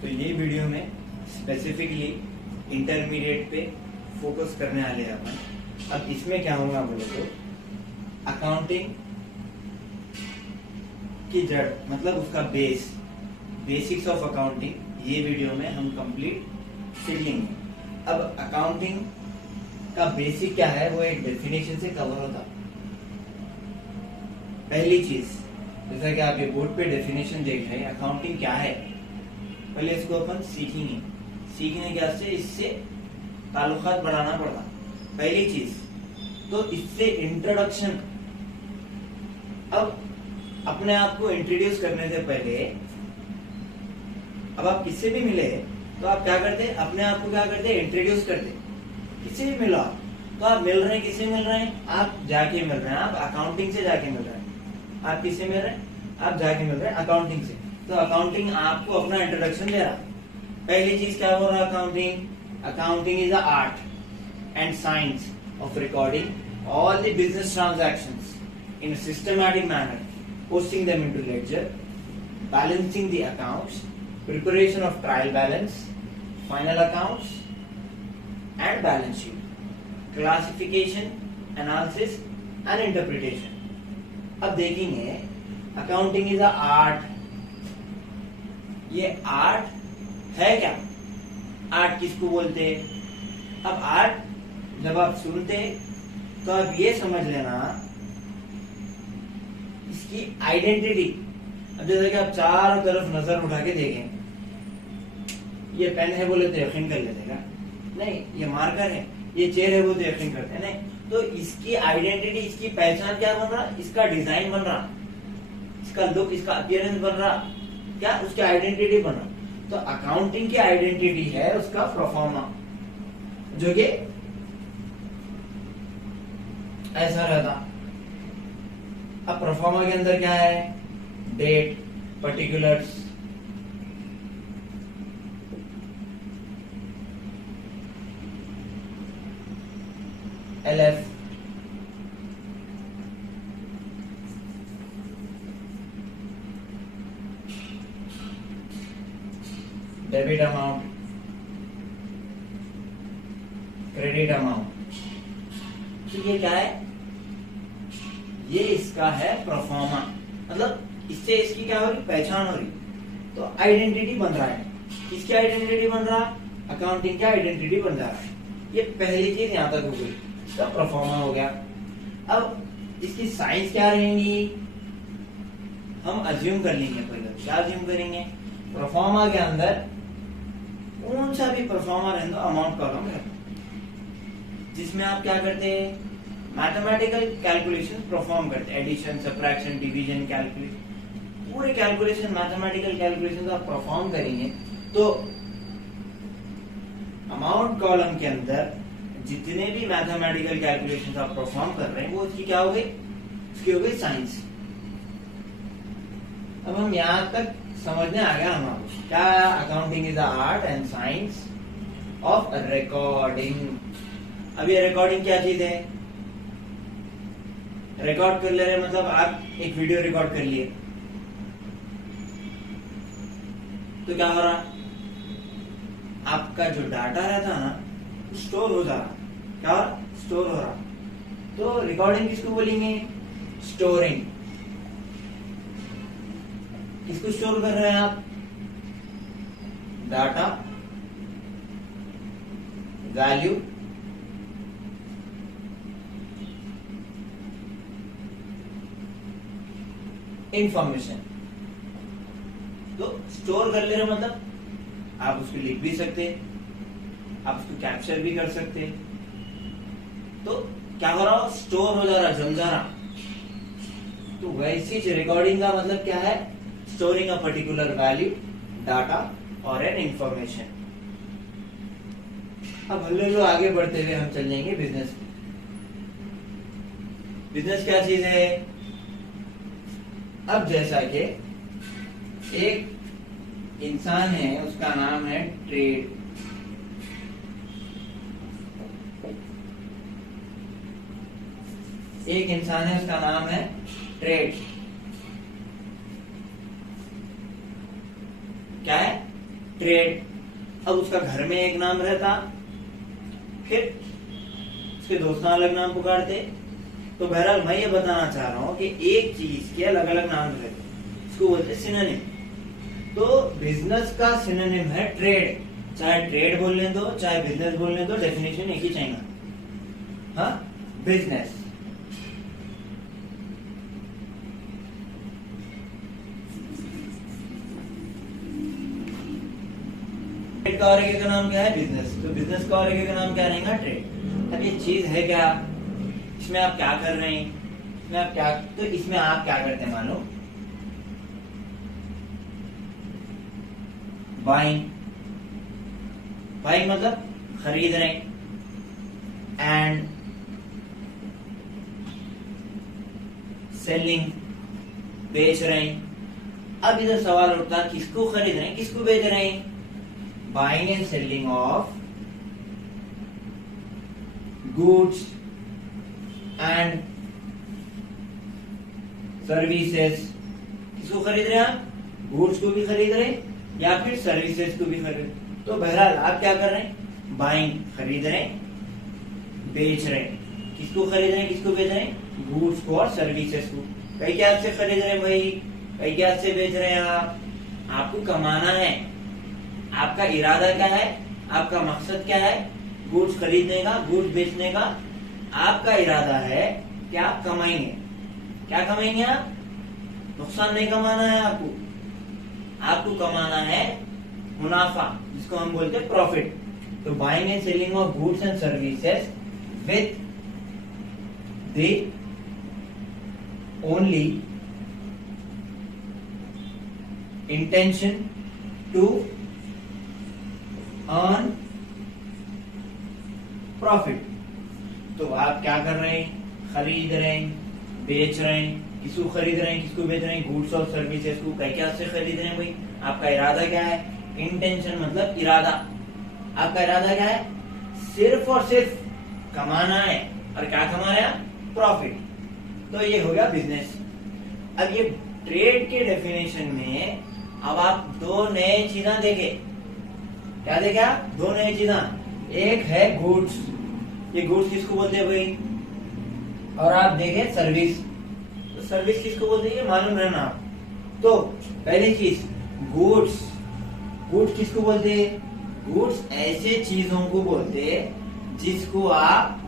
तो ये वीडियो में स्पेसिफिकली इंटरमीडिएट पे फोकस करने वाले हैं अपन। अब इसमें क्या होगा बोले तो अकाउंटिंग की जड़ मतलब उसका बेसिक्स ऑफ अकाउंटिंग ये वीडियो में हम कंप्लीट सीख लेंगे। अब अकाउंटिंग का बेसिक क्या है वो एक डेफिनेशन से कवर होता। पहली चीज जैसा कि आप ये बोर्ड पे डेफिनेशन देख रहे हैं, अकाउंटिंग क्या है पहले इसको अपन सीखेंगे। सीखने के वास्ते इससे ताल्लुकात बढ़ाना पड़ता। पहली चीज तो इससे इंट्रोडक्शन। अब अपने आप को इंट्रोड्यूस करने से पहले अब आप किससे भी मिले तो आप क्या करते, अपने आप को क्या करते, इंट्रोड्यूस करते। किससे भी मिलो आप तो आप मिल रहे हैं, किससे मिल रहे हैं, आप जाके मिल रहे हैं, आप अकाउंटिंग से जाके मिल रहे हैं। आप किससे मिल रहे हैं, आप जाके मिल रहे हैं अकाउंटिंग से। तो अकाउंटिंग आपको अपना इंट्रोडक्शन दे रहा। पहली चीज क्या बोल रहा है accounting is the art and science of recording all the business transactions in a systematic manner, posting them into ledger, balancing the accounts, preparation of trial balance, final accounts and balance sheet, classification, analysis and interpretation. अब देखेंगे accounting is a art. ये art है क्या, art किसको बोलते हैं? अब art जब आप सुनते तो आप ये समझ लेना इसकी आइडेंटिटी। अब जैसे कि आप चारों तरफ नजर उठा के देखें, ये पेन है बोले तो यकीन कर लेते क्या? नहीं। ये मार्कर है, ये चेयर है बोले तो यकीन करते हैं नहीं। तो इसकी आइडेंटिटी, इसकी पहचान क्या बन रहा, इसका डिजाइन बन रहा, इसका लुक, इसका अपीयरेंस बन रहा, क्या उसकी आइडेंटिटी बन रहा। तो अकाउंटिंग की आइडेंटिटी है उसका प्रोफार्मा, जो कि ऐसा रहता। अब प्रोफार्मा के अंदर क्या है, date, particulars, LF, debit amount, credit amount. तो ये क्या है, ये इसका है प्रोफार्मा। मतलब इससे इसकी क्या हो रही, पहचान हो रही। तो आइडेंटिटी बन रहा है। किसकी आइडेंटिटी बन रहा, अकाउंटिंग की आइडेंटिटी बन रहा है। ये पहली चीज यहां तक हो गई, तो प्रोफार्मा हो गया। अब इसकी साइंस क्या रहेंगी, हम अज्यूम कर लेंगे। पहले क्या अज्यूम करेंगे, प्रोफार्मा के अंदर कौन सा भी प्रोफार्मा रहने दो, अमाउंट कॉलम है जिसमें आप क्या करते हैं, मैथमेटिकल कैलकुलेशन परफॉर्म करते हैं। एडिशन, सब्ट्रैक्शन, डिवीजन, कैलकुलेशन, पूरे कैलकुलेशन, मैथमेटिकल कैलकुलेशन आप परफॉर्म करेंगे। तो अमाउंट कॉलम के अंदर जितने भी मैथमेटिकल कैलकुलेशन आप परफॉर्म कर रहे हैं वो उसकी क्या हो गई, उसकी हो गई साइंस। अब हम यहां तक समझने आ गया हमारा क्या, accounting is the art and science of recording. अब ये रिकॉर्डिंग क्या चीज है, रिकॉर्ड कर ले रहे मतलब आप एक वीडियो रिकॉर्ड कर लिए तो क्या हो रहा, आपका जो डाटा रहता है ना स्टोर हो जा रहा। क्या स्टोर हो रहा। तो रिकॉर्डिंग किसको बोलेंगे, स्टोरिंग। किसको स्टोर कर रहे हैं आप, डाटा, वैल्यू, इंफॉर्मेशन। तो स्टोर कर ले रहे मतलब आप उसको लिख भी सकते, आप उसको कैप्चर भी कर सकते। तो क्या हो रहा, स्टोर हो जा रहा, जम जा रहा। तो वैसी रिकॉर्डिंग का मतलब क्या है, storing a particular value, data और एन इंफॉर्मेशन। अब हम आगे बढ़ते हुए हम चल जाएंगे बिजनेस। बिजनेस क्या चीज है, अब जैसा कि एक इंसान है उसका नाम है ट्रेड। एक इंसान है उसका नाम है ट्रेड। क्या है? ट्रेड। अब उसका घर में एक नाम रहता, फिर उसके दोस्त अलग नाम पुकारते। तो बहरहाल मैं ये बताना चाह रहा हूँ कि एक चीज के अलग अलग नाम रहते, इसको बोलते हैं सिनोनिम। तो बिजनेस का सिनोनिम है ट्रेड। चाहे ट्रेड बोलने दो चाहे बिजनेस बोलने दो, डेफिनेशन एक ही चाहिए। हाँ, बिजनेस। ट्रेड का और एक का नाम क्या है? बिजनेस। तो बिजनेस का और एक का नाम क्या रहेगा? ट्रेड। अब ये चीज है क्या? इसमें आप क्या कर रहे हैं? इसमें आप क्या, तो इसमें आप क्या करते हैं? मानो बाइंग, बाइंग मतलब खरीद रहे हैं, एंड सेलिंग बेच रहे हैं। अब इधर सवाल उठता किसको खरीद रहे हैं किसको बेच रहे हैं? Buying and selling of goods and services. किसको खरीद रहे हैं आप? गुड्स को भी खरीद रहे हैं या फिर सर्विसेज को भी खरीद रहे हैं। तो बहरहाल आप क्या कर रहे हैं? बाइंग खरीद रहे हैं, बेच रहे हैं। किसको खरीद रहे हैं किसको बेच रहे हैं? गुड्स को और सर्विसेज को। कई क्या से खरीद रहे हैं भाई, कई क्या से बेच रहे हैं आप? आपको कमाना है। आपका इरादा क्या है? आपका मकसद क्या है? गुड्स खरीदने का, गुड्स बेचने का। आपका इरादा है कि आप कमाएंगे। क्या कमाएंगे आप? नुकसान नहीं कमाना है आपको, आपको कमाना है मुनाफा, जिसको हम बोलते हैं प्रॉफिट। तो buying and selling of goods and services with the only intention to earn profit. तो आप क्या कर रहे हैं? खरीद रहे हैं, बेच रहे हैं। किसको खरीद रहे हैं किसको बेच रहे हैं? गुड्स और सर्विसेज को। क्या से खरीद रहे हैं भाई? आपका इरादा क्या है? इंटेंशन मतलब इरादा। आपका इरादा क्या है? सिर्फ और सिर्फ कमाना है। और क्या कमा रहे हैं? प्रॉफिट। तो ये हो गया बिजनेस। अब ये ट्रेड के डेफिनेशन में अब आप दो नए चीजें देखे। क्या देखे आप? दो नए चीजें। एक है गुड्स, ये गुड्स किसको बोलते हैं भाई? और आप देखे सर्विस, तो सर्विस किसको बोलते हैं? मालूम है ना आप? तो पहली चीज गुड्स, गुड्स किसको बोलते हैं? गुड्स ऐसे चीजों को बोलते हैं जिसको आप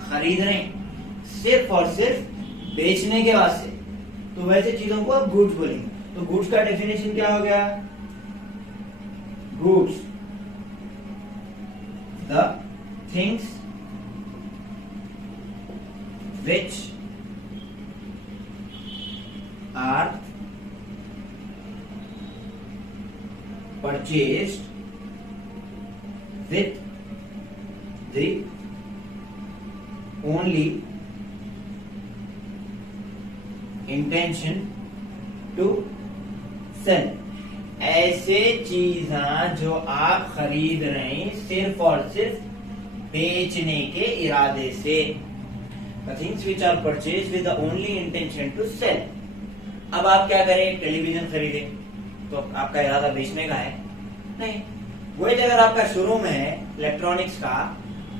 खरीद रहे हैं सिर्फ और सिर्फ बेचने के वास्ते। तो वैसे चीजों को आप गुड्स बोलेंगे। तो गुड्स का डेफिनेशन क्या हो गया? Goods the things which are purchased with the only intention to sell। ऐसे चीजें जो आप खरीद रहे हैं सिर्फ और सिर्फ बेचने के इरादे से। The things which are purchased with the only intention to sell। अब आप क्या करें? टेलीविजन खरीदे, तो आपका इरादा बेचने का है? नहीं। वही अगर आपका शोरूम है इलेक्ट्रॉनिक्स का,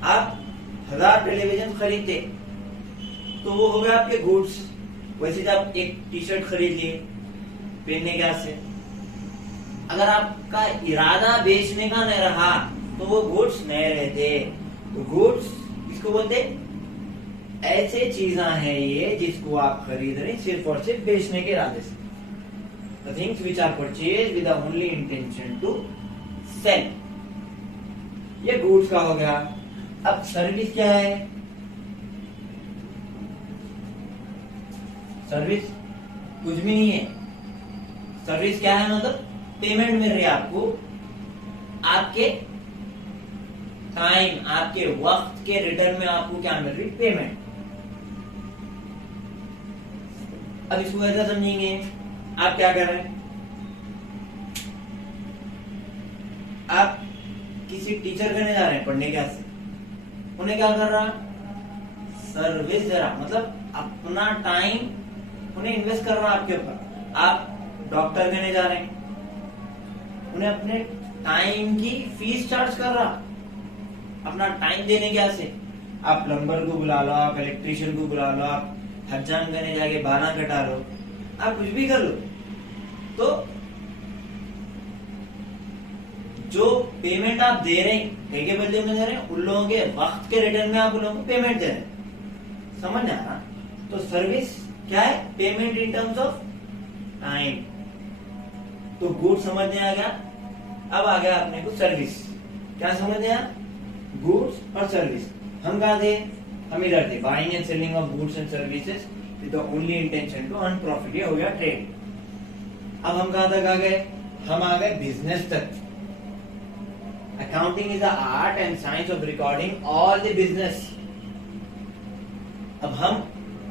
आप 1000 टेलीविजन खरीदते तो वो हो गया आपके गुड्स। वैसे जब आप एक टी शर्ट खरीद लिए पहनने के से, अगर आपका इरादा बेचने का नहीं रहा तो वो गुड्स नहीं रहते। तो गुड्स किसको बोलते? ऐसे चीजें हैं ये जिसको आप खरीद रहे हैं सिर्फ और सिर्फ बेचने के इरादे से। The things which are purchased with the only intention to sell। ये गुड्स का हो गया। अब सर्विस क्या है? सर्विस कुछ भी नहीं है। सर्विस क्या है? मतलब पेमेंट मिल रही है आपको, आपके टाइम, आपके वक्त के रिटर्न में आपको क्या मिल रही? पेमेंट। अब इसको ऐसा समझेंगे, आप क्या कर रहे हैं? आप किसी टीचर करने जा रहे हैं पढ़ने के से, उन्हें क्या कर रहा? सर्विस दे रहा, मतलब अपना टाइम उन्हें इन्वेस्ट कर रहा आपके ऊपर। आप डॉक्टर करने जा रहे हैं, उन्हें अपने टाइम की फीस चार्ज कर रहा, अपना टाइम देने क्या से। आप प्लम्बर को बुला लो, आप इलेक्ट्रिशियन को बुला लो, आप हजाम करने जाके बारह कटा लो, आप कुछ भी कर लो, तो जो पेमेंट आप दे रहे हैं कई के बदले में दे रहे हैं, उन लोगों के वक्त के रिटर्न में आप उन लोगों को पेमेंट दे रहे हैं। समझ में आ रहा? तो सर्विस क्या है? Payment in terms of time. तो गुड समझ में आ गया। अब आ गया अपने को सर्विस। क्या समझ में आया? गुड्स और सर्विस। हम कहा थे? हम इधर थे, buying and selling of goods and services with the only intention to earn profit. ये हो गया ट्रेड। अब हम कहा तक आ गए? हम आ गए बिजनेस तक। Accounting is the art and science of recording all the business. अब हम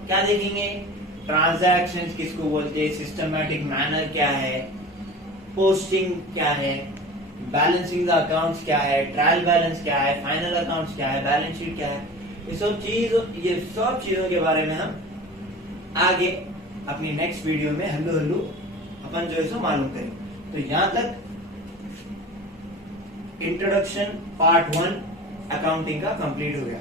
क्या देखेंगे? ट्रांजैक्शंस किसको बोलते हैं, सिस्टमैटिक मैनर क्या है, पोस्टिंग क्या है, बैलेंसिंग द अकाउंट्स क्या है, ट्रायल बैलेंस क्या है, फाइनल अकाउंट्स क्या है, बैलेंस शीट क्या है, ये सब चीजों के बारे में हम आगे अपनी नेक्स्ट वीडियो में हल्लू हल्लू अपन जो है सो मालूम करेंगे। तो यहां तक इंट्रोडक्शन पार्ट 1 अकाउंटिंग का कंप्लीट हो गया।